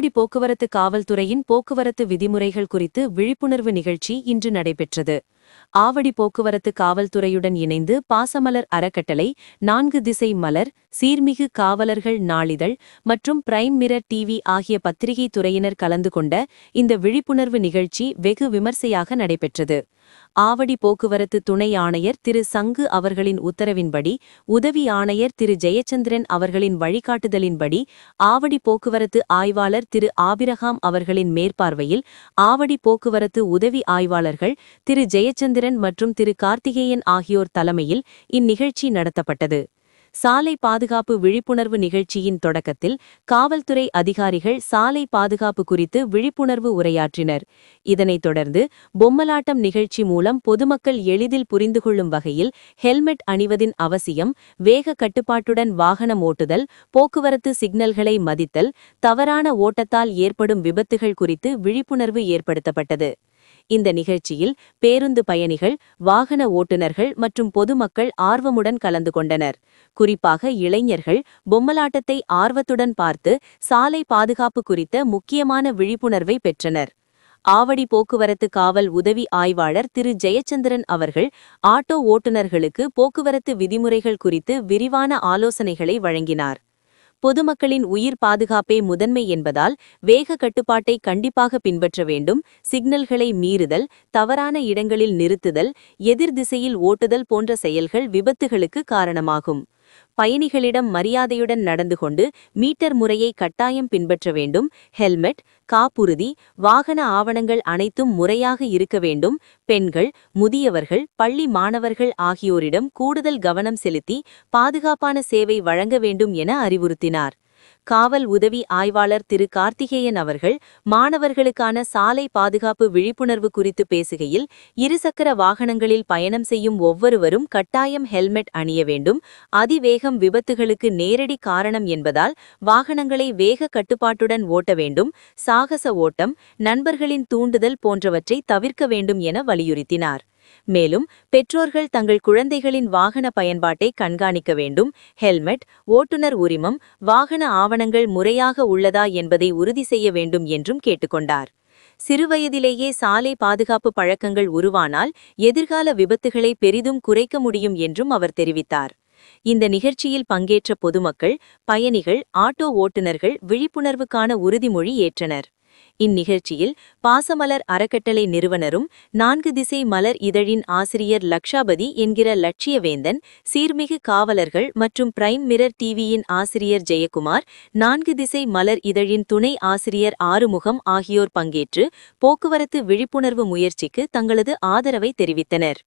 ஆவடி போக்குவரத்து காவல்துறையின் போக்குவரத்து விதிமுறைகள் குறித்து விழிப்புணர்வு நிகழ்ச்சி இன்று நடைபெற்றது. ஆவடி போக்குவரத்து காவல்துறையுடன் இணைந்து பாசமலர் அறக்கட்டளை, 4 திசை மலர், சீர்மிகு காவலர்கள் நாளிதழ் மற்றும் பிரைம் மிரர் டிவி ஆகிய பத்திரிகை துறையினர் கலந்து கொண்ட இந்த விழிப்புணர்வு நிகழ்ச்சி வெகு விமர்சையாக நடைபெற்றது. ஆவடி போக்குவரத்து துணை ஆணையர் திரு சங்கு அவர்களின் உத்தரவின்படி, உதவி ஆணையர் திரு ஜெயச்சந்திரன் அவர்களின் வழிகாட்டுதலின்படி, ஆவடி போக்குவரத்து ஆய்வாளர் திரு ஆபிரகாம் அவர்களின் மேற்பார்வையில் ஆவடி போக்குவரத்து உதவி ஆய்வாளர்கள் திரு ஜெயச்சந்திரன் மற்றும் திரு கார்த்திகேயன் ஆகியோர் தலைமையில் இந்நிகழ்ச்சி நடத்தப்பட்டது. சாலை பாதுகாப்பு விழிப்புணர்வு நிகழ்ச்சியின் தொடக்கத்தில் காவல்துறை அதிகாரிகள் சாலை பாதுகாப்பு குறித்து விழிப்புணர்வு உரையாற்றினர். இதனைத் தொடர்ந்து பொம்மலாட்டம் நிகழ்ச்சி மூலம் பொதுமக்கள் எளிதில் புரிந்து கொள்ளும் வகையில் ஹெல்மெட் அணிவதின் அவசியம், வேக கட்டுப்பாட்டுடன் வாகனம் ஓட்டுதல், போக்குவரத்து சிக்னல்களை மதித்தல், தவறான ஓட்டத்தால் ஏற்படும் விபத்துகள் குறித்து விழிப்புணர்வு ஏற்படுத்தப்பட்டது. இந்த நிகழ்ச்சியில் பேருந்து பயணிகள், வாகன ஓட்டுநர்கள் மற்றும் பொதுமக்கள் ஆர்வமுடன் கலந்து கொண்டனர். குறிப்பாக இளைஞர்கள் பொம்மலாட்டத்தை ஆர்வத்துடன் பார்த்து சாலை பாதுகாப்பு குறித்த முக்கியமான விழிப்புணர்வை பெற்றனர். ஆவடி போக்குவரத்து காவல் உதவி ஆய்வாளர் திரு ஜெயச்சந்திரன் அவர்கள் ஆட்டோ ஓட்டுநர்களுக்கு போக்குவரத்து விதிமுறைகள் குறித்து விரிவான ஆலோசனைகளை வழங்கினார். பொதுமக்களின் உயிர் பாதுகாப்பே முதன்மை என்பதால் வேக கட்டுப்பாட்டை கண்டிப்பாக பின்பற்ற வேண்டும், சிக்னல்களை மீறுதல், தவறான இடங்களில் நிறுத்துதல், எதிர் திசையில் ஓட்டுதல் போன்ற செயல்கள் விபத்துகளுக்கு காரணமாகும். பயணிகளிடம் மரியாதையுடன் நடந்து கொண்டு மீட்டர் முறையை கட்டாயம் பின்பற்ற வேண்டும். ஹெல்மெட், காப்புறுதி, வாகன ஆவணங்கள் அனைத்தும் முறையாக இருக்க வேண்டும். பெண்கள், முதியவர்கள், பள்ளி மாணவர்கள் ஆகியோரிடம் கூடுதல் கவனம் செலுத்தி பாதுகாப்பான சேவை வழங்க வேண்டும் என அறிவுறுத்தினார். காவல் உதவி ஆய்வாளர் திரு கார்த்திகேயன் அவர்கள் மாணவர்களுக்கான சாலை பாதுகாப்பு விழிப்புணர்வு குறித்து பேசுகையில், இருசக்கர வாகனங்களில் பயணம் செய்யும் ஒவ்வொருவரும் கட்டாயம் ஹெல்மெட் அணிய வேண்டும். அதிவேகம் விபத்துகளுக்கு நேரடி காரணம் என்பதால் வாகனங்களை வேக கட்டுப்பாட்டுடன் ஓட்ட வேண்டும். சாகச ஓட்டம், நண்பர்களின் தூண்டுதல் போன்றவற்றை தவிர்க்க வேண்டும் என வலியுறுத்தினார். மேலும் பெற்றோர்கள் தங்கள் குழந்தைகளின் வாகன பயன்பாட்டை கண்காணிக்க வேண்டும். ஹெல்மெட், ஓட்டுநர் உரிமம், வாகன ஆவணங்கள் முறையாக உள்ளதா என்பதை உறுதி செய்ய வேண்டும் என்றும் கேட்டுக்கொண்டார். சிறுவயதிலேயே சாலை பாதுகாப்பு பழக்கங்கள் உருவானால் எதிர்கால விபத்துகளை பெரிதும் குறைக்க முடியும் என்றும் அவர் தெரிவித்தார். இந்த நிகழ்ச்சியில் பங்கேற்ற பொதுமக்கள், பயணிகள், ஆட்டோ ஓட்டுநர்கள் விழிப்புணர்வுக்கான உறுதிமொழி ஏற்றனர். இந்நிகழ்ச்சியில் பாசமலர் அறக்கட்டளை நிறுவனரும் 4 திசை மலர் இதழின் ஆசிரியர் லக்ஷாபதி என்கிற லட்சியவேந்தன், சீர்மிகு காவலர்கள் மற்றும் பிரைம் மிரர் டிவியின் ஆசிரியர் ஜெயக்குமார், 4 திசை மலர் இதழின் துணை ஆசிரியர் ஆறுமுகம் ஆகியோர் பங்கேற்று போக்குவரத்து விழிப்புணர்வு முயற்சிக்கு தங்களது ஆதரவை தெரிவித்தனர்.